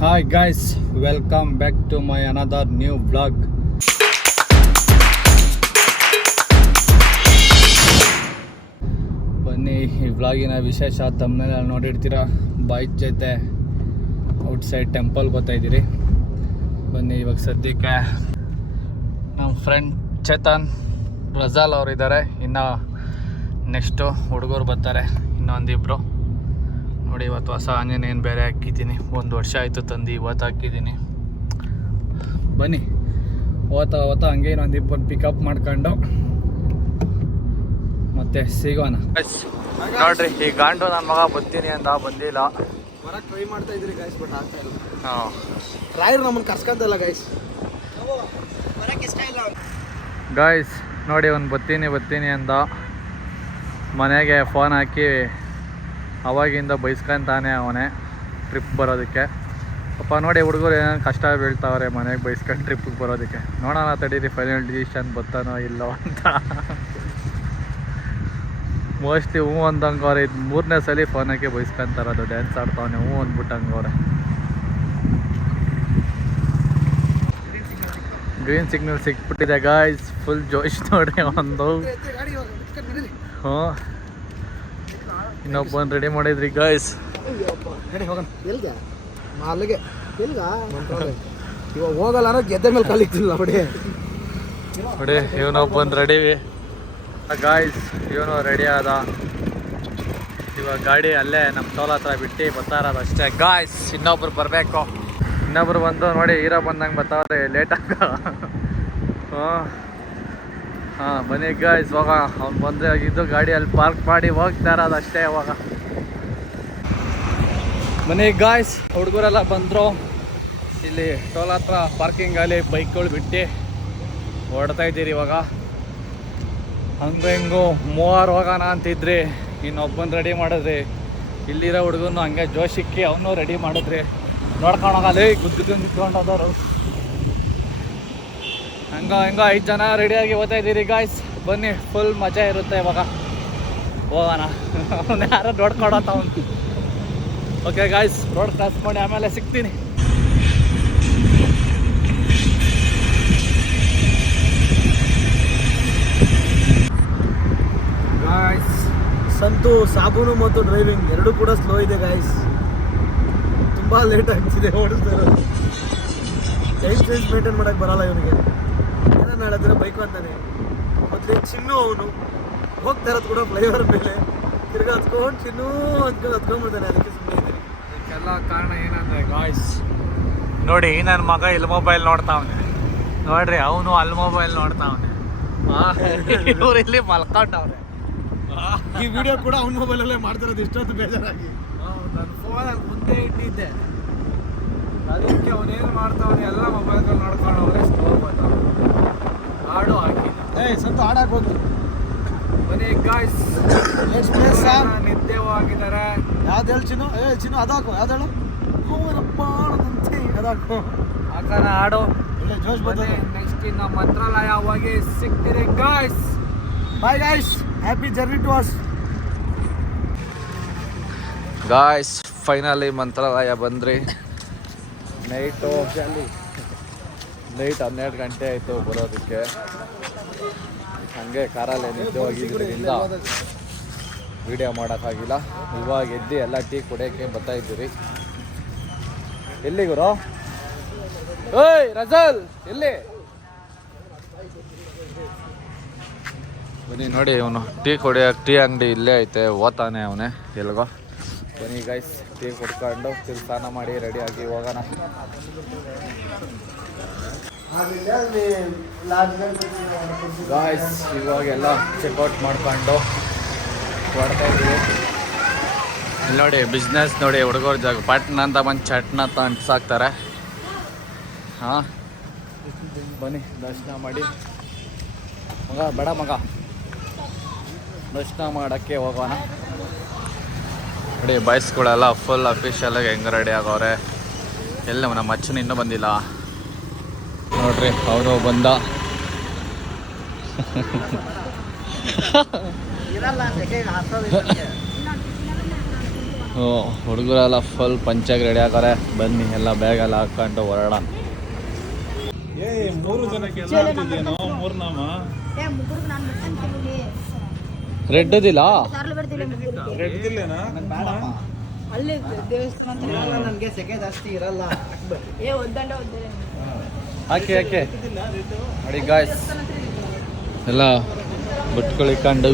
Hi guys, welcome back to my another new vlog. ಬನ್ನಿ ಈ ವ್ಲಾಗಿನ ವಿಶೇಷ ತಮ್ಮನೆಲ್ಲ ನೋಡಿರ್ತೀರ. ಬೈಕ್ ಜೊತೆ ಔಟ್ಸೈಡ್ ಟೆಂಪಲ್ಗೆ ಹೋಗ್ತಾ ಇದ್ದೀರಿ. ಬನ್ನಿ ಇವಾಗ ಸದ್ಯಕ್ಕೆ ನಮ್ಮ ಫ್ರೆಂಡ್ ಚೇತನ್ ರಜಾಲ್ ಅವರು ಇದ್ದಾರೆ. ಇನ್ನು ನೆಕ್ಸ್ಟು ಹುಡುಗರು ಬರ್ತಾರೆ ಇನ್ನೊಂದಿಬ್ಬರು. ನೋಡಿ ಇವತ್ತು ಹೊಸ ಆಂಜನೇಯನ ಬೇರೆ ಹಾಕಿದ್ದೀನಿ. 1 ವರ್ಷ ಆಯಿತು ತಂದು ಇವತ್ತು ಹಾಕಿದ್ದೀನಿ. ಬನ್ನಿ ಓತ ಹಂಗೆ ಇನ್ನೊಂದಿಬ್ಬರು ಪಿಕಪ್ ಮಾಡ್ಕೊಂಡು ಮತ್ತೆ ಸಿಗೋಣ. ನೋಡ್ರಿ ಈ ಗಾಂಡು ನನ್ನ ಮಗ ಬರ್ತೀನಿ ಅಂತ ಬಂದಿಲ್ಲ. ಬರಕ್ಕೆ ಟ್ರೈ ಮಾಡ್ತಾ ಇದ್ರಿ ಗೈಸ್, ಬಟ್ ಆಗ್ತಾ ಇಲ್ಲ. ಹಾಂ, ರಾಯರು ನಮ್ಮನ್ನು ಕರ್ಸ್ಕೊಂತಲ್ಲ ಗೈಸ್, ಬರಕ್ಕೆ ಇಷ್ಟ ಇಲ್ಲ ಗಾಯ್ಸ್. ನೋಡಿ ಅವ್ನು ಬರ್ತೀನಿ ಅಂತ ಮನೆಗೆ ಫೋನ್ ಹಾಕಿ ಅವಾಗಿಂದ ಬೈಸ್ಕೊಂತಾನೆ ಅವನೇ ಟ್ರಿಪ್ ಬರೋದಕ್ಕೆ. ಅಪ್ಪ ನೋಡಿ ಹುಡುಗರು ಏನೇನು ಕಷ್ಟ ಬೀಳ್ತಾವ್ರೆ ಮನೆಗೆ ಬೈಸ್ಕೊಂಡು ಟ್ರಿಪ್ಪಿಗೆ ಬರೋದಕ್ಕೆ. ನೋಡೋಣ ತಡೀರಿ ಫೈನಲ್ ಡಿಸಿಷನ್ ಬರ್ತಾನೋ ಇಲ್ಲೋ ಅಂತ. ಮೋಸ್ಟ್ಲಿ ಹ್ಞೂ ಅಂದಂಗೆ ಅವ್ರೆ. ಇದು 3ನೇ ಸಲ ಫೋನ್ ಹಾಕಿ ಬೈಸ್ಕೊಂತಾರದು. ಡ್ಯಾನ್ಸ್ ಆಡ್ತಾವನೆ ಹ್ಞೂ ಅಂದ್ಬಿಟ್ಟಂಗೆ ಅವ್ರೆ. ಗ್ರೀನ್ ಸಿಗ್ನಲ್ ಸಿಕ್ಬಿಟ್ಟಿದೆ ಗಾಯ್ಸ್. ಫುಲ್ ಜೋಶ್ ನೋಡ್ರಿ ಒಂದು. ಹ್ಞೂ, ಇನ್ನೊಬ್ಬನು ರೆಡಿ ಮಾಡಿದ್ರಿ ಗಾಯ್ಸ್. ಎಲ್ಗ ಮಾಲ್ಗೆ ಎಲ್ಗ ಇವಾಗ ಹೋಗಲ್ಲ ಅನ್ನೋ ಗೆದ್ದ ಮೇಲೆ ಕಲಿತಿಲ್ಲ ನೋಡಿ. ಇವನೊಬ್ಬನು ರೆಡಿ ಗಾಯ್ಸ್. ಇವನು ರೆಡಿ ಆದ. ಇವಾಗ ಗಾಡಿ ಅಲ್ಲೇ ನಮ್ಮ ಟೋಲ್ ಹತ್ರ ಬಿಟ್ಟು ಬರ್ತಾ ಇರೋದು ಅಷ್ಟೇ ಗಾಯ್ಸ್. ಇನ್ನೊಬ್ರು ಬರಬೇಕು. ಇನ್ನೊಬ್ರು ಬಂದು ನೋಡಿ ಹೀರೋ ಬಂದಂಗೆ ಬರ್ತಾವ್ರೆ ಲೇಟಾಗ. ಹಾಂ ಬನ್ನಿ ಗಾಯ್ಸ್ ಹೋಗ. ಅವ್ನು ಬಂದರೆ ಇದು ಗಾಡಿ ಅಲ್ಲಿ ಪಾರ್ಕ್ ಮಾಡಿ ಹೋಗ್ತಾ ಇರೋದು ಅಷ್ಟೇ ಇವಾಗ. ಬನ್ನಿ ಗಾಯ್ಸ್, ಹುಡುಗರೆಲ್ಲ ಬಂದರು. ಇಲ್ಲಿ ಟೋಲ್ ಹತ್ರ ಪಾರ್ಕಿಂಗಲ್ಲಿ ಬೈಕ್ಗಳು ಬಿಟ್ಟು ಹೊಡ್ತಾ ಇದ್ದೀರಿ ಇವಾಗ. ಹಂಗೆ ಹಿಂಗೂ 3 ಹೋಗೋಣ ಅಂತಿದ್ರಿ. ಇನ್ನೊಬ್ಬನ ರೆಡಿ ಮಾಡಿದ್ರಿ. ಇಲ್ಲಿರೋ ಹುಡುಗನು ಹಂಗೆ ಜೋಶಿಕ್ಕಿ ಅವನು ರೆಡಿ ಮಾಡಿದ್ರಿ. ನೋಡ್ಕೊಂಡು ಹೋಗಲ್ಲ ಗುದ್ದು ನಿಂತ್ಕೊಂಡು ಹೋದವರು. ಹಂಗೋ 5 ಜನ ರೆಡಿಯಾಗಿ ಹೋಗ್ತಾ ಇದ್ದೀರಿ ಗಾಯ್ಸ್. ಬನ್ನಿ ಫುಲ್ ಮಜಾ ಇರುತ್ತೆ ಇವಾಗ. ಹೋಗೋಣ. ಅವನು ಯಾರೋ ನೋಡ್ಕೊಡತ್ತ ಅವನು. ಓಕೆ ಗಾಯ್ಸ್, ರೋಡ್ ಕ್ರಾಸ್ ಮಾಡಿ ಆಮೇಲೆ ಸಿಗ್ತೀನಿ. ಗಾಯ್ಸ್, ಸಂತು ಸಾಬೂನು ಮತ್ತು ಡ್ರೈವಿಂಗ್ ಎರಡೂ ಕೂಡ ಸ್ಲೋ ಇದೆ ಗಾಯ್ಸ್. ತುಂಬ ಲೇಟ್ ಆಗ್ತಿದೆ ಓಡಿಸ್ತಾರೆ. ಟೈಮ್ ಸೆನ್ಸ್ ಮೇಂಟೈನ್ ಮಾಡೋಕ್ಕೆ ಬರಲ್ಲ ಇವನಿಗೆ. ಏನನ್ನ ಹೇಳಿದ್ರೆ ಬೈಕು ಅಂತಾನೆ. ಮೊದಲೇ ಚಿನ್ನು ಅವನು ಹೋಗ್ತಾ ಇರೋದು ಕೂಡ ಫ್ಲೈಓವರ್ ಮೇಲೆ ತಿರ್ಗಿ ಹತ್ಕೊಂಡು ಚಿನ್ನು ಅಂದ್ಕೊಂಡು ಹತ್ಕೊಂಡ್ಬಿಡ್ತಾನೆ. ಅದಕ್ಕೆ ಸುಮ್ಮನೆ ಇದ್ದೀನಿ. ಇದಕ್ಕೆಲ್ಲ ಕಾರಣ ಏನಂದರೆ ಗಾಯ್ಸ್, ನೋಡಿ ನನ್ನ ಮಗ ಇಲ್ಲಿ ಮೊಬೈಲ್ ನೋಡ್ತಾವನೆ. ನೋಡ್ರಿ ಅವನು ಅಲ್ಲಿ ಮೊಬೈಲ್ ನೋಡ್ತಾವನೆ. ಇವ್ರು ಇಲ್ಲಿ ಮಲ್ಕೊಂಡವ್ರೆ. ಈ ವಿಡಿಯೋ ಕೂಡ ಅವ್ನ ಮೊಬೈಲಲ್ಲೇ ಮಾಡ್ತಿರೋದು ಇಷ್ಟೊತ್ತು ಬೇಜಾರಾಗಿ. ನನ್ನ ಫೋನಲ್ಲಿ ಮುಂದೆ ಇಟ್ಟಿದ್ದೆ. ಅದಕ್ಕೆ ಅವನೇನು ಮಾಡ್ತಾವನೆ ಎಲ್ಲ ಮೊಬೈಲ್ಗಳು ನೋಡ್ಕೊಂಡು ಅವರೇ ಸ್ಲೋ ಬರ್ತಾವ. ಹಾಡು ಹಾಕಿದ್ದ. ಸಂತು ಹಾಡಾಗಿ ಹೋಗಿ. ಬನ್ನಿ ಗಾಯ್ಸ್, ನಿತ್ಯವಾಗಿದ್ದಾರೆ. ಯಾವ್ದು ಹೇಳಿ ಚಿನ್ನು? ಚಿನ್ನು ಅದಾಕು. ಯಾವ್ದು ಹೇಳು? ಅವನಪ್ಪ ಅದಾಕು ಹಾಕೋಣ ಹಾಡು. ಒಳ್ಳೆ ಜೋಶ್ ಬರ್ತದೆ. ನೆಕ್ಸ್ಟ್ ಇನ್ನು ಮಂತ್ರಾಲಯ ಹೋಗಿ ಸಿಗ್ತೀರಿ guys. Bye guys, happy journey to us. Guys finally Mantralayam ಬಂದ್ರಿ. ನೈಟ್ 12 ಗಂಟೆ ಆಯಿತು ಬರೋದಕ್ಕೆ. ಹಾಗೆ ಕಾರಲ್ಲೇ ನಿದ್ದೆ ಹೋಗಿದ್ದರಿಂದ ವಿಡಿಯೋ ಮಾಡೋಕ್ಕಾಗಿಲ್ಲ. ಇವಾಗ ಎದ್ದು ಎಲ್ಲ ಟೀ ಕುಡಿಯೋಕ್ಕೆ ಬರ್ತಾ ಇದ್ದೀರಿ. ಎಲ್ಲಿ ಗುರು? ಓಯ್ ರಜಲ್ ಎಲ್ಲಿ? ಬನ್ನಿ ನೋಡಿ, ಅವನು ಟೀ ಕುಡಿಯೋಕೆ ಟೀ ಅಂಗಡಿ ಇಲ್ಲೇ ಐತೆ. ಓದ್ತಾನೆ ಅವನೇ ಎಲ್ಗೋ. ಬನ್ನಿ ಗೈಸ್, ಟೀ ಕುಡ್ಕೊಂಡು ತಿರ್ಗಿ ಸ್ನಾನ ಮಾಡಿ ರೆಡಿಯಾಗಿ ಹೋಗೋಣ. ಗಾಯ್ಸ್ ಇವಾಗೆಲ್ಲ ಚೆಕ್ಔಟ್ ಮಾಡ್ಕೊಂಡು ಹೊಡ್ತಾ ಇದ್ದೀವಿ. ಇಲ್ಲಿ ನೋಡಿ ಬಿಸ್ನೆಸ್ ನೋಡಿ, ಹುಡುಗರು ಜಾಗ ಪಟ್ನ ಅಂತ ಬಂದು ಚಟ್ನ ಅಂತ ಅಂಟ್ಸಾಕ್ತಾರೆ. ಹಾಂ ಬನ್ನಿ ದರ್ಶನ ಮಾಡಿ ಮಗ, ಬೇಡ ಮಗ, ದರ್ಶನ ಮಾಡೋಕ್ಕೆ ಹೋಗೋಣ. ನೋಡಿ ಬಾಯ್ಸ್ಗಳೆಲ್ಲ ಫುಲ್ ಅಫಿಷಿಯಲಾಗಿ ಹೆಂಗೆ ರೆಡಿ ಆಗೋರೆ. ಎಲ್ಲ ನಮ್ಮ ಅಚ್ಚನ ಇನ್ನೂ ಬಂದಿಲ್ಲ ನೋಡ್ರಿ. ಅವರು ಬಂದ. ಹುಡುಗರೆಲ್ಲ ಫುಲ್ ಪಂಚಾಗಿ ರೆಡಿ ಹಾಕೋರೆ. ಬನ್ನಿ ಎಲ್ಲ ಬ್ಯಾಗ್ ಎಲ್ಲ ಹಾಕೊಂಡು ಹೊರಡೋಣ. ರೆಡ್ದಿಲ್ಲ ನನಗೆ ಸೆಕೆ ಜಾಸ್ತಿ ಇರಲ್ಲ. ಹಾಕಿ ಹಾಕಿ ನೋಡಿ ಗಾಯ್ಸ್, ಎಲ್ಲ ಬುಟ್ಗಳು ಇಕ್ಕೊಂಡು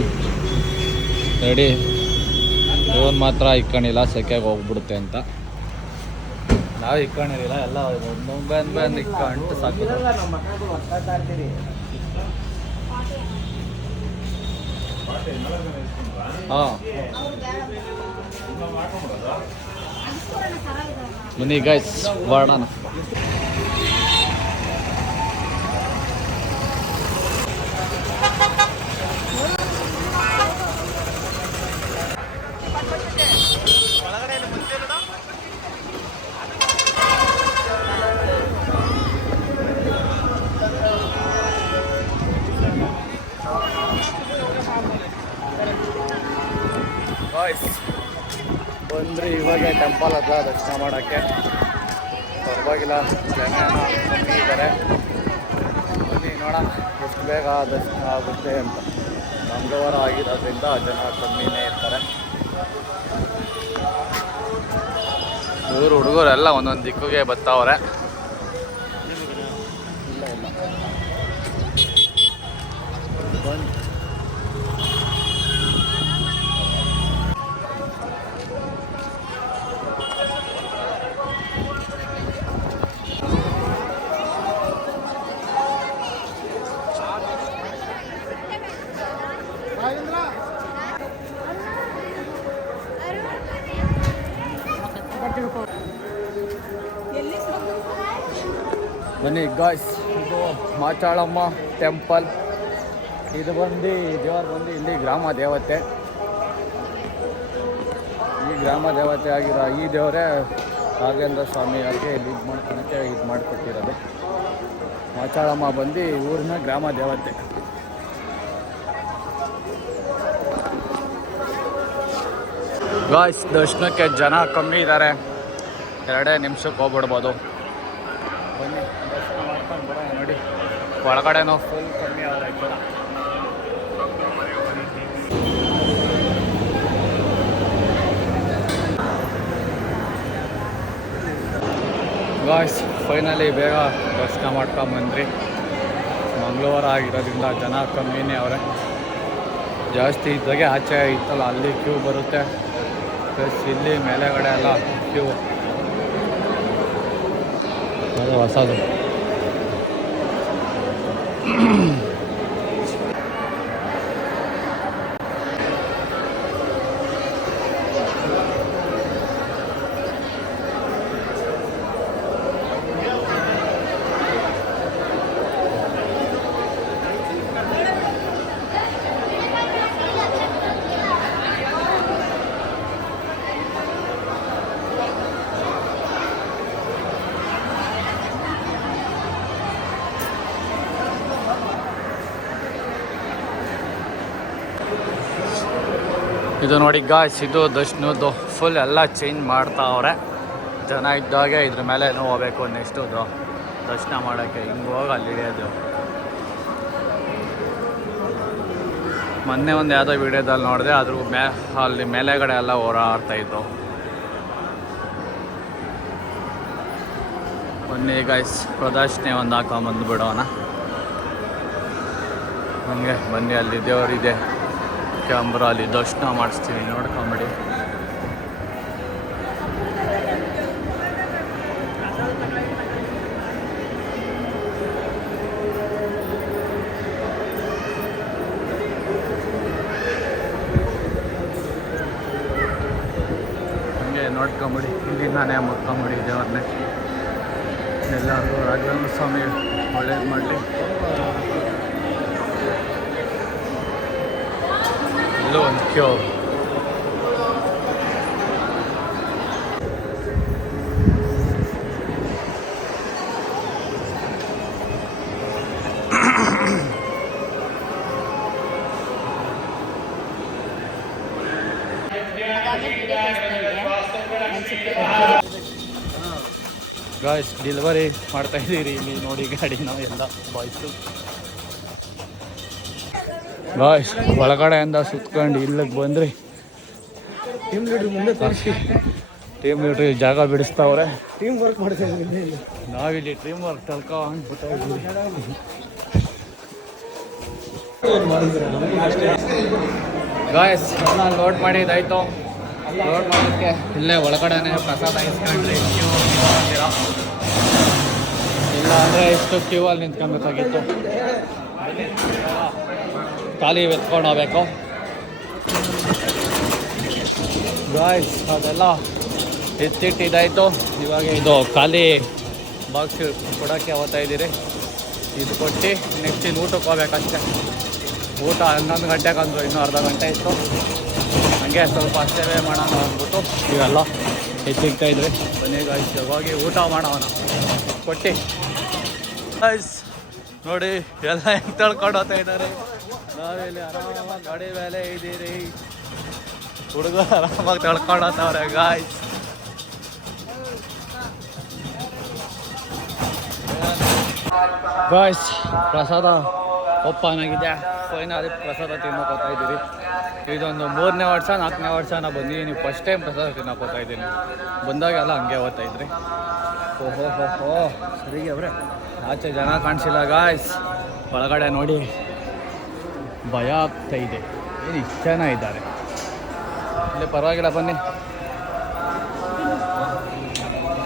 ರೆಡಿ. ಇವನ್ ಮಾತ್ರ ಇಕ್ಕೊಂಡಿಲ್ಲ, ಸೆಕೆಗೆ ಹೋಗ್ಬಿಡುತ್ತೆ ಅಂತ. ನಾವು ಇಕ್ಕೊಂಡಿರಲಿಲ್ಲ, ಎಲ್ಲ ಬಂದು ಇಕ್ಕೊಂಡು ಸಾಕು. ಹಾಂ ಬನ್ನಿ ಗೈಸ್ ಹೊರಡೋಣ. ಬಂದ್ರಿ ಇವಾಗ ಟೆಂಪಲ್ ಹತ್ರ ದರ್ಶನ ಮಾಡೋಕ್ಕೆ. ಪರವಾಗಿಲ್ಲ, ಜನ ಕಮ್ಮಿ ಇದ್ದಾರೆ. ಬನ್ನಿ ನೋಡೋಣ ಎಷ್ಟು ಬೇಗ ದರ್ಶನ ಆಗುತ್ತೆ ಅಂತ. ಮಂಗಳವಾರ ಆಗಿರೋದ್ರಿಂದ ಜನ ಕಮ್ಮಿನೇ ಇರ್ತಾರೆ. ಹುಡುಗರೆಲ್ಲ ಒಂದೊಂದು ದಿಕ್ಕಿಗೆ ಬರ್ತಾವ್ರೆ. ಇಲ್ಲ ಇಲ್ಲ ಬನ್ನಿ. ಬನ್ನಿ ಗಾಯ್ಸ್, ಇದು ಮಾಚಾಳಮ್ಮ ಟೆಂಪಲ್. ಇದು ಬಂದು ದೇವರು ಬಂದು ಇಲ್ಲಿ ಗ್ರಾಮ ದೇವತೆ. ಈ ಗ್ರಾಮ ದೇವತೆ ಆಗಿರೋ ಈ ದೇವರೇ ರಾಘವೇಂದ್ರ ಸ್ವಾಮಿ ಅವ್ರಿಗೆ ಇಲ್ಲಿ ಇದು ಮಾಡ್ಕೊಳಕ್ಕೆ ಇದು ಮಾಡಿಕೊಟ್ಟಿರೋದು. ಮಾಚಾಳಮ್ಮ ಬಂದು ಊರಿನ ಗ್ರಾಮ ದೇವತೆ. ಗಾಯ್ಸ್, ದರ್ಶನಕ್ಕೆ ಜನ ಕಮ್ಮಿ ಇದ್ದಾರೆ, 2 ನಿಮಿಷಕ್ಕೆ ಹೋಗ್ಬಿಡ್ಬೋದು. ಬನ್ನಿ ದರ್ಶನ ಮಾಡ್ಕೊಂಡು ಬರೋಣ. ನೋಡಿ ಒಳಗಡೆನೂ ಫುಲ್ ಕಮ್ಮಿ ಆದರೆ ಜನ. ಗಾಯ್ಸ್, ಫೈನಲಿ ಬೇಗ ದರ್ಶನ ಮಾಡ್ಕೊಂಬಂದ್ರಿ. ಮಂಗಳವಾರ ಆಗಿರೋದ್ರಿಂದ ಜನ ಕಮ್ಮಿನೇ ಅವರೇ. ಜಾಸ್ತಿ ಇದ್ದಾಗೆ ಆಚೆ ಇತ್ತಲ್ಲ ಅಲ್ಲಿ ಕ್ಯೂ ಬರುತ್ತೆ, ಪ್ಲಸ್ ಇಲ್ಲಿ ಮೇಲೆಗಡೆ ಎಲ್ಲ ಕ್ಯೂ. ಅದು ಹೊಸದು. ಇದು ನೋಡಿ ಗಾಯ್ಸ್, ಇದು ದರ್ಶನದ್ದು ಫುಲ್ ಎಲ್ಲ ಚೇಂಜ್ ಮಾಡ್ತಾವ್ರೆ. ಜನ ಇದ್ದಾಗೆ ಇದ್ರ ಮೇಲೆ ಹೋಗ್ಬೇಕು ನೆಕ್ಸ್ಟು ದರ್ಶನ ಮಾಡೋಕ್ಕೆ. ಹಿಂಗೆ ಹೋಗಿ ಅಲ್ಲಿ ಇಳಿಯೋದು. ಮೊನ್ನೆ ಒಂದು ಯಾವುದೋ ವಿಡಿಯೋದಲ್ಲಿ ನೋಡಿದೆ, ಅದ್ರ ಅಲ್ಲಿ ಮೇಲೆಗಡೆ ಎಲ್ಲ ಓಡಾಡ್ತಾಯಿತ್ತು. ಬನ್ನಿ ಗಾಯ್ಸ್, ಪ್ರದರ್ಶನೆ ಒಂದು ಹಾಕೊಂಬಂದು ಬಿಡೋಣ. ಹಂಗೆ ಬನ್ನಿ, ಅಲ್ಲಿ ದೇವರಿದೆ ಕ್ಯಾಮ್ರಾ, ಅಲ್ಲಿ ದರ್ಶನ ಮಾಡಿಸ್ತೀವಿ, ನೋಡ್ಕೊಂಬಿಡಿ. ಹಂಗೆ ನೋಡ್ಕೊಂಬಿಡಿ, ಇಲ್ಲಿಂದಾನೇ ಮುಟ್ಕೊಂಬಿಡಿ ದೇವ್ರನ್ನೇ. ಎಲ್ಲರಿಗೂ ರಾಘವೇಂದ್ರ ಸ್ವಾಮಿ ಒಳ್ಳೇದು ಮಾಡಲಿ. ಇಲ್ಲೂ ಒಂದು ಕ್ಯೂ. ಗಾಯ್ಸ್ ಡೆಲಿವರಿ ಮಾಡ್ತಾ ಇದ್ದೀರಿ ಇಲ್ಲಿ ನೋಡಿ ಗಾಡಿನ ಎಲ್ಲ ಬಾಯ್ಸು. ಗಾಯ್ಸ್ ಒಳಗಡೆಯಿಂದ ಸುತ್ಕೊಂಡು ಇಲ್ಲಿಗೆ ಬಂದ್ರಿ. ಟೀಮ್ ಲೀಡ್ರ್ ಮುಂದೆ ತೋರಿಸಿ. ಟೀಮ್ ಲೀಡ್ರ್ ಜಾಗ ಬಿಡಿಸ್ತಾವ್ರೆ. ಟೀಮ್ ವರ್ಕ್ ಮಾಡ್ತಾ ಇದ್ದೀವಿ ಇಲ್ಲಿ. ನಾವಿಲ್ಲಿ ಟೀಮ್ ವರ್ಕ್ ತಳ್ಕೊಂಡ್ಬಿಡ್ತಾ ಇದ್ದೀವಿ. ಗಾಯ್ಸ್ ಎಲ್ಲ ಲೋಡ್ ಮಾಡಿದ್ದಾಯ್ತು. ಲೋಡ್ ಮಾಡೋಕ್ಕೆ ಇಲ್ಲೇ ಒಳಗಡೆನೆ ಪ್ರಸಾದ ಇಸ್ಕೊಂಡ್ರಿ. ಇಲ್ಲ ಅಂದರೆ ಇಷ್ಟು ಕ್ಯೂ ಅಲ್ಲಿ ನಿಂತ್ಕೊಬೇಕಾಗಿತ್ತು. ಖಾಲಿ ಎತ್ಕೊಂಡು ಹೋಗ್ಬೇಕು. ಗಾಯ್ಸ್ ಅದೆಲ್ಲ ಎತ್ತಿಟ್ಟಿದ್ದಾಯಿತು. ಇವಾಗ ಇದು ಖಾಲಿ ಬಾಕ್ಸ್ ಕೊಡೋಕ್ಕೆ ಹೋಗ್ತಾ ಇದ್ದೀರಿ. ಇದು ಕೊಟ್ಟು ನೆಕ್ಸ್ಟ್ ಇನ್ನು ಊಟಕ್ಕೆ ಹೋಗ್ಬೇಕಷ್ಟೆ. ಊಟ 11 ಗಂಟೆಗೆ ಅಂದರು, ಇನ್ನೂ ಅರ್ಧ ಗಂಟೆ ಇತ್ತು. ಹಾಗೆ ಸ್ವಲ್ಪ ಸೇವೆ ಮಾಡೋಣ ಅಂದ್ಬಿಟ್ಟು ಇವೆಲ್ಲ ಎತ್ತಿಗ್ತಾ ಇದ್ರಿ. ಬನ್ನಿ ಗಾಯ್ಸ್ ಹೋಗಿ ಊಟ ಮಾಡೋಣ ಕೊಟ್ಟು. ಗಾಯ್ಸ್ ನೋಡಿ ಎಲ್ಲ ಹೆಂಗೆ ತಳ್ಕೊಂಡು ಹೋಗ್ತಾ ಇದ್ದಾರೆ. ನಾವಿಲ್ಲಿ ಆರಾಮಾಗಿ ಗಾಡಿ ಮೇಲೆ ಇದ್ದೀರಿ. ಹುಡುಗರು ಆರಾಮಾಗಿ ತಳ್ಕೊಂಡು ಹೋಗ್ತಾವ್ರೆ ಗಾಯ್ಸ್. ಗಾಯ್ಸ್ ಪ್ರಸಾದ ಓಪನ್ ಆಗಿದೆ. ಫೈನಲಿ ಪ್ರಸಾದ ತಿನ್ನೋಕೆ ಹೋಗ್ತಾ ಇದ್ದೀರಿ. ಇದೊಂದು 3ನೇ ವರ್ಷ 4ನೇ ವರ್ಷನ ಬಂದಿದ್ದೀನಿ. ಫಸ್ಟ್ ಟೈಮ್ ಪ್ರಸಾದ ತಿನ್ನೋಕೆ ಹೋಗ್ತಾ ಇದ್ದೀನಿ. ಬಂದಾಗೆಲ್ಲ ಹಂಗೆ ಹೋಗ್ತಾ ಇದ್ರಿ. ಓಹೋ ಹೋ ಹೋ ಸರಿಗೆ ಅವ್ರೆ ಆಚೆ ಜನ ಕಾಣಿಸಿಲ್ಲ ಗಾಯ್ಸ್. ಒಳಗಡೆ ನೋಡಿ ಭಯ ಆಗ್ತಾ ಇದೆ. ಏನು ಇಷ್ಟು ಜನ ಇದ್ದಾರೆ ಇಲ್ಲಿ. ಪರವಾಗಿಲ್ಲ ಬನ್ನಿ,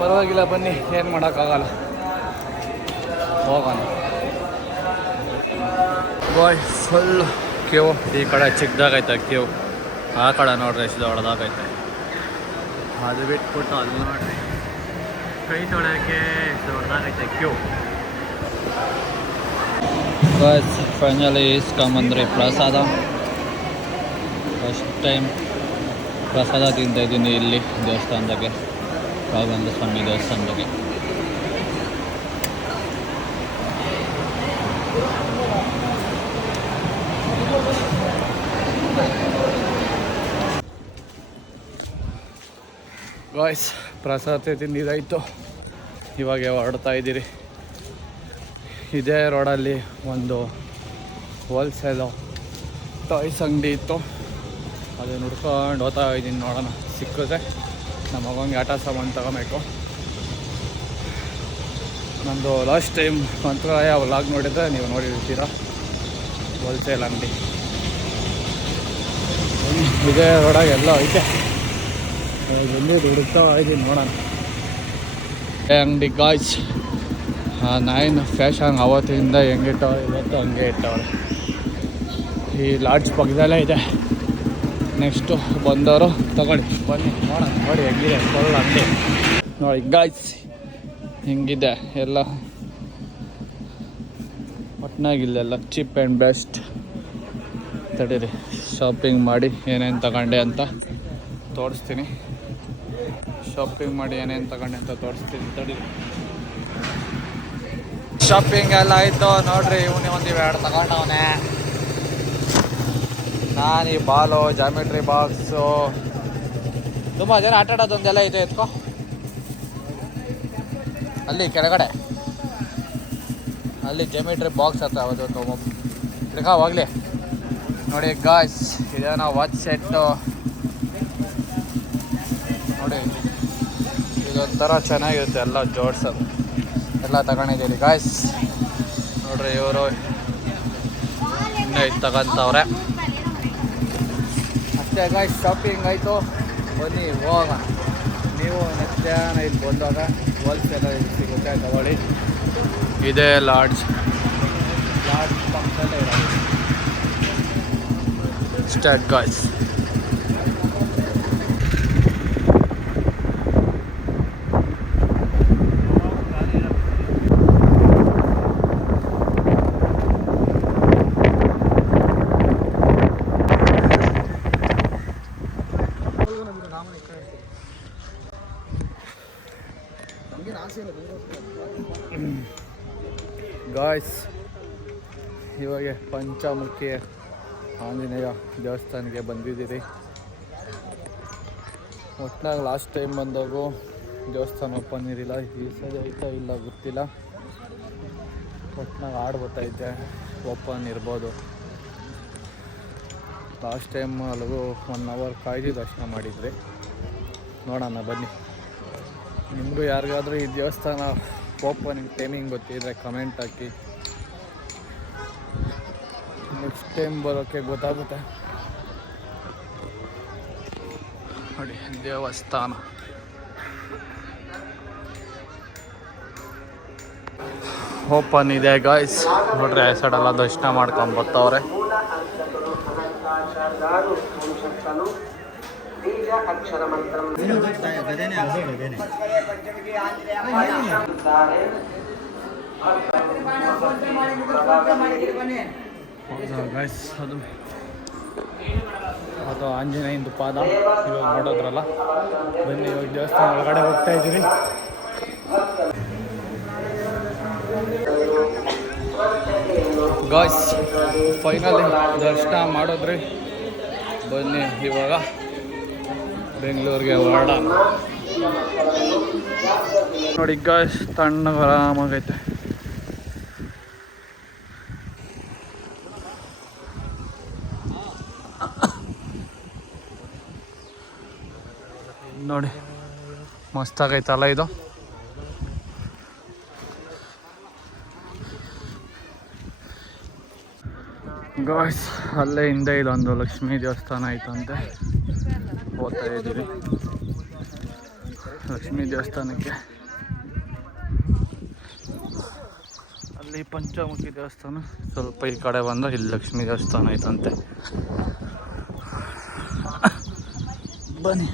ಪರವಾಗಿಲ್ಲ ಬನ್ನಿ, ಏನು ಮಾಡೋಕ್ಕಾಗಲ್ಲ, ಹೋಗೋಣ. ಬಾಯ್ ಫುಲ್ ಕ್ಯೂ. ಈ ಕಡೆ ಚಿಕ್ಕದಾಗೈತೆ ಕ್ಯೂ, ಆ ಕಡೆ ನೋಡ್ರಿ ಎಷ್ಟು ದೊಡ್ಡದಾಗೈತೆ. ಅದು ಬಿಟ್ಬಿಟ್ಟು ಅಲ್ಲಿ ನೋಡ್ರಿ ಕೈ ತೊಳೆಯೋಕ್ಕೆ ಎಷ್ಟು ದೊಡ್ಡದಾಗೈತೆ ಕ್ಯೂ. ಬಸ್ ಫೈನಲಿ ಇಸ್ಕೊಂಬಂದ್ರಿ ಪ್ರಸಾದ. ಫಸ್ಟ್ ಟೈಮ್ ಪ್ರಸಾದ ತಿಂತಾಯಿದ್ದೀನಿ ಇಲ್ಲಿ ದೇವಸ್ಥಾನದಾಗೆ, ರಾಘವೇಂದ್ರ ಸ್ವಾಮಿ ದೇವಸ್ಥಾನದಾಗೆ. ಗಾಯ್ಸ್ ಪ್ರಸಾದ ತಿಂದಿದ್ದಾಯಿತು. ಇವಾಗ ಹೊರಡ್ತಾ ಇದ್ದೀರಿ. ಇದೇ ರೋಡಲ್ಲಿ ಒಂದು ಹೋಲ್ಸೇಲು ಟಾಯ್ಸ್ ಅಂಗಡಿ ಇತ್ತು. ಅದನ್ನು ಹುಡ್ಕೊಂಡು ಹೋಗ್ತಾ ಇದ್ದೀನಿ. ನೋಡೋಣ ಸಿಕ್ಕಿದ್ರೆ ನಮ್ಮ ಮಗನಿಗೆ ಆಟ ಸಾಮಾನು ತಗೋಬೇಕು. ನಂದು ಲಾಸ್ಟ್ ಟೈಮ್ ಮಂತ್ರಾಲಯ ವ್ಲಾಗ್ ನೋಡಿದರೆ ನೀವು ನೋಡಿರ್ತೀರ. ಹೋಲ್ಸೇಲ್ ಅಂಗಡಿ ಇದೇ ರೋಡಾಗ ಎಲ್ಲ ಐತೆ. ಬಂದಿದ್ದು ಹುಡುಕ್ತಾ ಇದ್ದೀನಿ, ನೋಡೋಣ. ಅಂಗಡಿ ಗಾಯ್ಸ್ 9 ಫ್ಯಾಷನ್ ಅವತ್ತಿಂದ ಹೆಂಗಿಟ್ಟವ್ರೆ ಇವತ್ತು ಹಂಗೆ ಇಟ್ಟವ್ರೆ. ಈ ಲಾಡ್ಜ್ ಪಕ್ಕದಲ್ಲೇ ಇದೆ. ನೆಕ್ಸ್ಟು ಬಂದವರು ತಗೊಳ್ಳಿ ಬನ್ನಿ ನೋಡೋಣ. ನೋಡಿ ಹೆಂಗಿದೆ ಫುಲ್ ಅಂಗಡಿ ನೋಡಿ ಗಾಯ್ಸ್, ಹಿಂಗಿದೆ ಎಲ್ಲ. ಒಟ್ನಾಗಿಲ್ಲೆಲ್ಲ ಚೀಪ್ ಆ್ಯಂಡ್ ಬೆಸ್ಟ್. ತಡೀರಿ ಶಾಪಿಂಗ್ ಮಾಡಿ ಏನೇನು ತಗೊಂಡೆ ಅಂತ ತೋರಿಸ್ತೀನಿ. ಶಾಪಿಂಗ್ ಮಾಡಿ ಏನೇನು ತಗೊಂಡೆ ಅಂತ ತೋರಿಸ್ತೀನಿ ತಡೀರಿ. ಶಾಪಿಂಗ್ ಎಲ್ಲ ಆಯಿತು ನೋಡ್ರಿ. ಇವನೇ ಒಂದು ಇವೆರಡು ತಗೊಂಡವನೆ. ನಾನು ಈ ಬಾಲು ಜಾಮಿಟ್ರಿ ಬಾಕ್ಸು ತುಂಬ ಜನ ಆಟ ಆಡೋದೊಂದೆಲ್ಲ ಇದೆ. ಎತ್ಕೋ ಅಲ್ಲಿ ಕೆಳಗಡೆ ಅಲ್ಲಿ ಜಾಮಿಟ್ರಿ ಬಾಕ್ಸ್ ಹತ್ರ ಅದೊಂದು ಹಿಡ್ಕೋವಾಗಲಿ ನೋಡಿ ಗಾಯ್ಸ್. ಇದೇನೋ ವಾಚ್ ಸೆಟ್ಟು ನೋಡಿ, ಇದೊಂಥರ ಚೆನ್ನಾಗಿರುತ್ತೆ ಎಲ್ಲ ಜೋಡ್ಸೋದು. ಎಲ್ಲ ತಗೊಂಡಿದ್ದೀರಿ ಗಾಯ್ಸ್. ನೋಡ್ರಿ ಇವರು ಇನ್ನೂ ಇದು ತಗೊಂತವ್ರೆ ಅಷ್ಟೇ ಗಾಯ್ಸ್. ಶಾಪಿಂಗ್ ಆಯಿತು. ಬನ್ನಿ ಹೋಗೋಣ. ನೀವು ನೆಕ್ಸ್ಟ್ ಡೇ ಇಲ್ಲಿ ಬಂದಾಗ ಹೋಲ್ಸೇಲ್ ಸಿಗುತ್ತೆ ತಗೊಳ್ಳಿ. ಇದೇ ಲಾಡ್ಜ್ ಪಕ್ಕದಲ್ಲೇ ಇರೋದು. Start guys. ಗಾಯ್ಸ್ ಇವಾಗ ಪಂಚಮುಖಿ ಆಂಜನೇಯ ದೇವಸ್ಥಾನಕ್ಕೆ ಬಂದಿದ್ದೀರಿ. ಒಟ್ನಾಗ ಲಾಸ್ಟ್ ಟೈಮ್ ಬಂದಾಗೂ ದೇವಸ್ಥಾನ ಓಪನ್ ಇರಲಿಲ್ಲ, ಈ ಸಲ ಐತಾ ಇಲ್ಲ ಗೊತ್ತಿಲ್ಲ. ಒಟ್ಟಿನಾಗ ಆಡ್ ಬರ್ತೈತೆ, ಓಪನ್ ಇರ್ಬೋದು. ಲಾಸ್ಟ್ ಟೈಮ್ ಅಲ್ಲಿಗೂ 1 hour ಕಾಯ್ದು ದರ್ಶನ ಮಾಡಿದ್ರಿ. ನೋಡೋಣ ಬನ್ನಿ. ನಿಮಗೂ ಯಾರಿಗಾದರೂ ಈ ದೇವಸ್ಥಾನ ಓಪನಿಂಗ್ ಟೈಮಿಂಗ್ ಗೊತ್ತಿದ್ರೆ ಕಮೆಂಟ್ ಹಾಕಿ, ನೆಕ್ಸ್ಟ್ ಟೈಮ್ ಬರೋಕ್ಕೆ ಗೊತ್ತಾಗುತ್ತೆ. ನೋಡಿ ದೇವಸ್ಥಾನ ಓಪನ್ ಇದೆ ಗಾಯ್ಸ್. ನೋಡ್ರಿ ಆ ಸೈಡೆಲ್ಲ ದರ್ಶನ ಮಾಡ್ಕೊಂಡು ಬರ್ತಾವ್ರೆ. ಗಾಯ್ಸ್ ಅದು ಆಂಜನೇಯಂದು ಪಾದ ಇವಾಗ ನೋಡೋದ್ರಲ್ಲ. ಬನ್ನಿ ಇವಾಗ ದೇವಸ್ಥಾನ ಒಳಗಡೆ ಹೋಗ್ತಾ ಇದ್ದೀವಿ. ಗಾಯ್ಸ್ ಫೈನಲಿ ದರ್ಶನ ಮಾಡಿದ್ರಿ. ಬನ್ನಿ ಇವಾಗ ಬೆಂಗಳೂರಿಗೆ ಹೊರಡ. ನೋಡಿ ಗಾಯ್ಸ್ ತಣ್ಣಗೆ ಆರಾಮಾಗೈತೆ. ನೋಡಿ ಮಸ್ತಾಗೈತಲ್ಲ ಇದು. ಗಾಯ್ಸ್ ಅಲ್ಲೇ ಹಿಂದೆ ಇದೊಂದು ಲಕ್ಷ್ಮೀ ದೇವಸ್ಥಾನ ಐತಂತೆ, ಹೋಗ್ತಾ ಇದ್ದೀವಿ ಲಕ್ಷ್ಮೀ ದೇವಸ್ಥಾನಕ್ಕೆ. ಅಲ್ಲಿ ಪಂಚಮುಖಿ ದೇವಸ್ಥಾನ, ಸ್ವಲ್ಪ ಈ ಕಡೆ ಬಂದರೆ ಇಲ್ಲಿ ಲಕ್ಷ್ಮೀ ದೇವಸ್ಥಾನ ಐತಂತೆ. ಬನ್ನಿ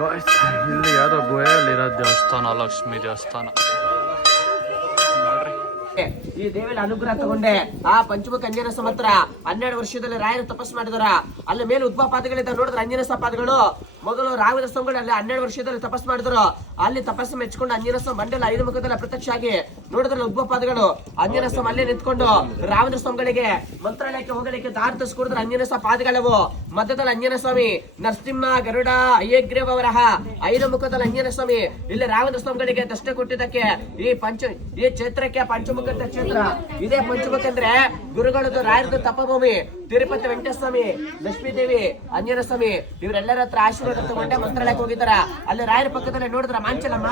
ಗಾಯ್ಸ್, ಇಲ್ಲಿ ಯಾವುದೋ ಗುಹೆಯಲ್ಲಿರೋ ದೇವಸ್ಥಾನ, ಲಕ್ಷ್ಮೀ ದೇವಸ್ಥಾನ. ಈ ದೇವಿಯ ಅನುಗ್ರಹ ತಗೊಂಡೆ ಆ ಪಂಚಮುಖ ಅಂಜನ ಸಮತ್ರ 12 ವರ್ಷದಲ್ಲಿ ರಾಯರು ತಪಸ್ ಮಾಡಿದಾರ. ಅಲ್ಲಿ ಮೇಲೆ ಉದ್ಭವ ಪಾದಗಳಿಂದ ನೋಡಿದ್ರೆ ಅಂಜನ ಪಾದಗಳು ಮೊದಲು ರಾಘವೇಂದ್ರ ಸ್ವಾಮಿಗಳು ಅಲ್ಲಿ 12 ವರ್ಷದಲ್ಲಿ ತಪಸ್ ಮಾಡಿದ್ರು. ಅಲ್ಲಿ ತಪಸ್ಸು ಮೆಚ್ಕೊಂಡು ಅಂಜನ ಸ್ವಾಮಿ ಬಂಡೆಲ್ಲ 5 ಮುಖದಲ್ಲಿ ಪ್ರತ್ಯಕ್ಷ ಆಗಿ ನೋಡಿದ್ರಲ್ಲ ಉದ್ಭವ ಪಾದಗಳು. ಅಂಜನ ಸ್ವಾಮಿ ಅಲ್ಲೇ ನಿಂತ್ಕೊಂಡು ರಾಘವೇಂದ್ರ ಸ್ವಾಮಿಗಳಿಗೆ ಮಂತ್ರಾಲಯಕ್ಕೆ ಹೋಗಲಿಕ್ಕೆ ದಾರಿ ತೋರಿಸ್ಕೊಡಿದ್ರೆ ಅಂಜನ ಸ್ವಾಮಿ ಪಾದಗಳವು. ಮಧ್ಯದಲ್ಲಿ ಅಂಜನ ಸ್ವಾಮಿ, ನರಸಿಂಹ, ಗರುಡ, ಅಯ್ಯಗ್ರೀವ ವರಹ 5 ಮುಖದಲ್ಲಿ ಅಂಜನ ಸ್ವಾಮಿ. ಇಲ್ಲಿ ರಾಘವೇಂದ್ರ ಸ್ವಾಮಿಗಳಿಗೆ ದರ್ಶನ ಕೊಟ್ಟಿದ್ದಕ್ಕೆ ಈ ಕ್ಷೇತ್ರಕ್ಕೆ ಪಂಚಮುಖ ಕ್ಷೇತ್ರ. ಇದೇ ಪಂಚಮುಖ ಅಂದ್ರೆ ಗುರುಗಳದ್ದು ರಾಯರದ್ದು ತಪಭೂಮಿ. ತಿರುಪತಿ ವೆಂಕಟೇಶ್ವರ ಸ್ವಾಮಿ, ಲಕ್ಷ್ಮೀ ದೇವಿ, ಅಂಜನ ಸ್ವಾಮಿ ಇವರೆಲ್ಲರ ಹತ್ರ ಆಶೀರ್ವಾದ ತಗೊಂಡೆ ಮಂತ್ರಾಲಯಕ್ಕೆ ಹೋಗಿದ್ದಾರ. ಅಲ್ಲಿ ರಾಯರ ಪಕ್ಕದಲ್ಲಿ ನೋಡಿದ್ರ ಮಾಂಚಲಮ್ಮ,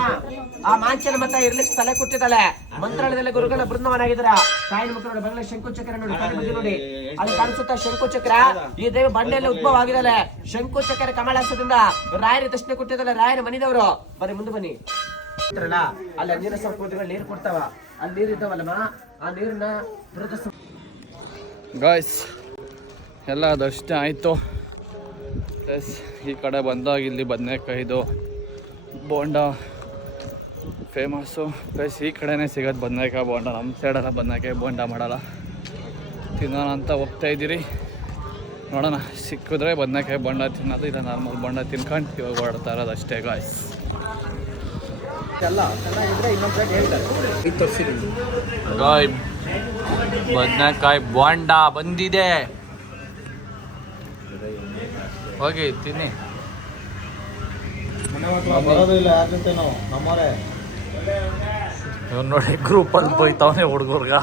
ಆ ಮಾಂಚಲಮ್ಮ ತ ಇರ್ಲಿಕ್ಕೆ ಸ್ಥಳ ಕೊಟ್ಟಿದ್ದಾಳೆ. ಮಂತ್ರಾಲಯದಲ್ಲಿ ಗುರುಗಳ ಬೃಂದವನಾಗಿದ್ದಾರ. ತಾಯಿನ ಮುಖ ನೋಡಿ, ಬಗಲ ಶಂಕುಚಕ್ರ ನೋಡಿ, ನೋಡಿ ಅಲ್ಲಿ ಕಾಣಿಸುತ್ತ ಶಂಕುಚಕ್ರ. ಈ ದೇವಿ ಬಂಡೆಯಲ್ಲಿ ಉದ್ಭವ ಆಗಿದ್ದಾಳೆ. ಶಂಕುಚಕ್ರ ಕಮಲಾಸದಿಂದ ರಾಯರ ದರ್ಶನ ಕೊಟ್ಟಿದ್ದಾಳೆ. ರಾಯರ ಮನಿದವರು ಬನ್ನಿ, ಮುಂದೆ ಬನ್ನಿ. ಅಲ್ಲಿ ಅಂಜನ ಸ್ವಾಮಿ ಕೂದಗಳು ನೀರು ಕೊಡ್ತಾವ. ಅಲ್ಲಿ ನೀರು ಇದ್ದಾವಲ್ಲಮ್ಮ, ಆ ನೀರನ್ನ ಗಾಯ್ಸ್ ಎಲ್ಲ ದರ್ಶನ ಆಯಿತು. ಪ್ಲಸ್ ಈ ಕಡೆ ಬಂದಾಗ ಇಲ್ಲಿ ಬದನೆಕಾಯಿದು ಬೋಂಡ ಫೇಮಸ್ಸು. ಪ್ಲಸ್ ಈ ಕಡೆನೇ ಸಿಗೋದು ಬದನೆಕಾಯಿ ಬೋಂಡ. ನಮ್ಮ ಸೈಡೆಲ್ಲ ಬದನೆಕಾಯಿ ಬೋಂಡ ಮಾಡಲ್ಲ. ತಿನ್ನೋಣ ಅಂತ ಹೋಗ್ತಾ ಇದ್ದೀರಿ. ನೋಡೋಣ ಸಿಕ್ಕಿದ್ರೆ ಬದನೆಕಾಯಿ ಬೋಂಡ ತಿನ್ನೋದು, ಇಲ್ಲ ನಾರ್ಮಲ್ ಬೋಂಡ ತಿನ್ಕೊಂಡು ಇವಾಗ ಹೊಡ್ತಾ ಇರೋದು ಅಷ್ಟೇ ಗಾಯ್ಸ್. ಗಾಯ್ ಬದನೆಕಾಯಿ ಬೋಂಡ ಬಂದಿದೆ, ಹೋಗಿ ತಿನ್ನಿ. ನೋಡಿ ಗ್ರೂಪಲ್ಲಿ ಬೈತಾವನೆ ಹುಡುಗರ್ಗ.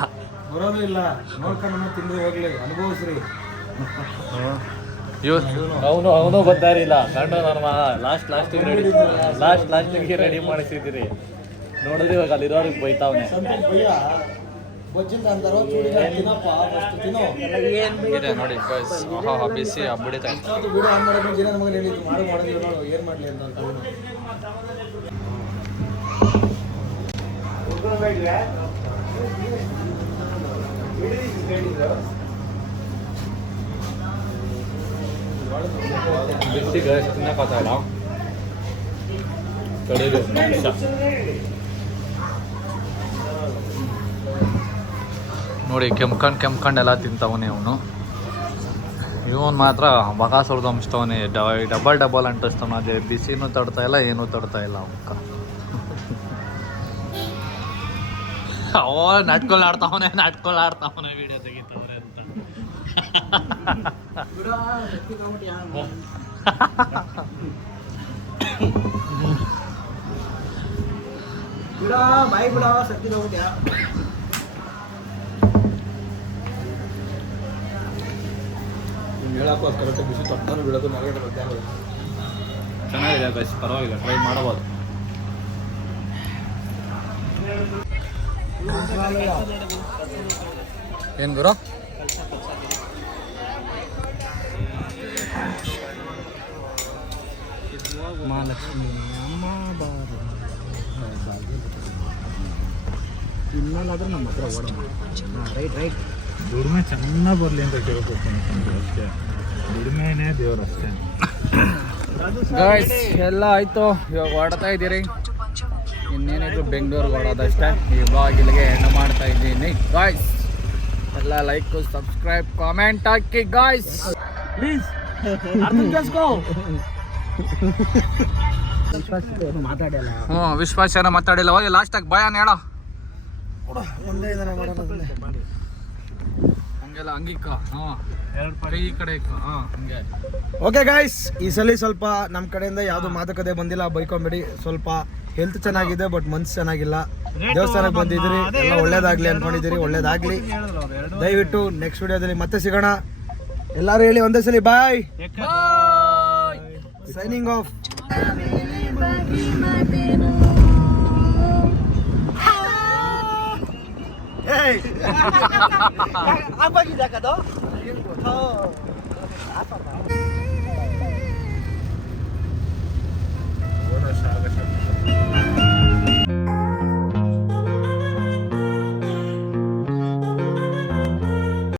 ಬರೋದಿಲ್ಲ, ನೋಡ್ಕೊಂಡು ತಿಂದು ಹೋಗ್ಲಿ, ಅನುಭವಿಸ್ರಿ. ಅವನು ಬರ್ತಾರಿಲ್ಲ ಕಂಡು ನಮ್ಮ ಲಾಸ್ಟಿಗೆ ರೆಡಿ ಮಾಡಿಸಿದ್ದೀರಿ. ನೋಡಿದ್ರೆ ಇವಾಗ ಅಲ್ಲಿರೋರಿಗೆ ಬೈತಾವನೆ. ಇದೆ ನೋಡಿ ಬಿಸಿ ಹಬ್ಬಿಡಿತ. ಬಿಸಿ ಗೈಸ್ ತಿನ್ನಕ್ಕಾಗಲ್ಲ ಕಡೆಗೆ ನಿಮಿಷ. ನೋಡಿ ಕೆಮ್ಕಂಡೆಲ್ಲ ತಿಂತವನೇ ಅವನು. ಇವನು ಮಾತ್ರ ಬಗ ಸುಳ್ದು ಅಂಸ್ತವನೇ, ಡಬಲ್ ಅಂಟಿಸ್ತವನ. ಅದೇ ಬಿಸಿನೂ ತಡ್ತಾ ಇಲ್ಲ, ಏನೂ ತಡ್ತಾ ಇಲ್ಲ ಅವಕ್ಕ. ನಾಟ್ಕೊಳ್ಳಾಡ್ತಾವನೆ ವಿಡಿಯೋ ತೆಗಿತವ್ರೆ ಅಂತ. ಬಿಡ ಬಾಯಿ ಬಿಡ ಸತ್ತಿ ಹೋಗ್ಬಿಟ್ಯಾ ನಿಮ್ಗೆ ಹೇಳಕ್ಕೂ ಅದು ಕರೆಕ್ಟಾಗಿ ಬಿಸಿ ತಪ್ಪನು ಬಿಡೋದು ನಗಡೆ ಮಧ್ಯಾಹ್ನ ಚೆನ್ನಾಗಿದೆ ಗೈಸ್, ಪರವಾಗಿಲ್ಲ, ಟ್ರೈ ಮಾಡಬಹುದು. ಏನು ಗುರು? ಮಹಾಲಕ್ಷ್ಮಿ ಅಮ್ಮ ಬಾರು ಇನ್ನಾದ್ರೂ ನಮ್ಮ ಹತ್ರ ಓಡೋಣ. ರೈಟ್ ದುಡಿಮೆ ಚೆನ್ನಾಗಿ ಬರಲಿ ಅಂತ ಕೇಳ್ಕೊತೀನಿ ಅಷ್ಟೇ. ದುಡಿಮೆನೇ ದೇವ್ರು ಅಷ್ಟೇ. ಗೈಸ್ ಎಲ್ಲ ಆಯಿತು, ಇವಾಗ ಹೊಡ್ತಾ ಇದ್ದೀರಿ. ಇನ್ನೇನಿದ್ರು ಬೆಂಗಳೂರಿಗೆ ಹೊಡೋದಷ್ಟೇ. ಇವಾಗ ಇಲ್ಲಿಗೆ ಹೆಣ್ಣು ಮಾಡ್ತಾ ಇದ್ದೀನಿ ಗಾಯ್ಸ್. ಎಲ್ಲ like, subscribe, comment hockey guys please. ಮಾತಾಡಲ್ಲ ವಿಶ್ವಾಸನ ಮಾತಾಡಿಲ್ಲ. ಹೋಗಿ ಲಾಸ್ಟಾಗಿ ಭಯನ ಹೇಳೋ. ಒಂದೇ ಇದನ್ನ ಮಾಡೋದು ಹಂಗೆಲ್ಲ ಹಂಗಿಕ್ಕ. ಹಾಂ, ಎರಡು ಕಡೆ ಈ ಕಡೆ ಇಕ್ಕ. ಹಾಂ, ಹಂಗೆ. ಓಕೆ ಗಾಯ್ಸ್, ಈ ಸಲ ಸ್ವಲ್ಪ ನಮ್ಮ ಕಡೆಯಿಂದ ಯಾವುದು ಮಾತುಕತೆ ಬಂದಿಲ್ಲ, ಬೈಕೊಂಬೇಡಿ. ಸ್ವಲ್ಪ ಹೆಲ್ತ್ ಚೆನ್ನಾಗಿದೆ ಬಟ್ ಮನ್ಸು ಚೆನ್ನಾಗಿಲ್ಲ. ದೇವಸ್ಥಾನಕ್ಕೆ ಬಂದಿದ್ದೀರಿ, ಎಲ್ಲ ಒಳ್ಳೇದಾಗ್ಲಿ ಅನ್ಕೊಂಡಿದ್ದೀರಿ, ಒಳ್ಳೇದಾಗ್ಲಿ. ದಯವಿಟ್ಟು ನೆಕ್ಸ್ಟ್ ವಿಡಿಯೋದಲ್ಲಿ ಮತ್ತೆ ಸಿಗೋಣ. ಎಲ್ಲರೂ ಹೇಳಿ ಒಂದೇ ಸಲ ಬಾಯ್. Signing off. ಏಯ್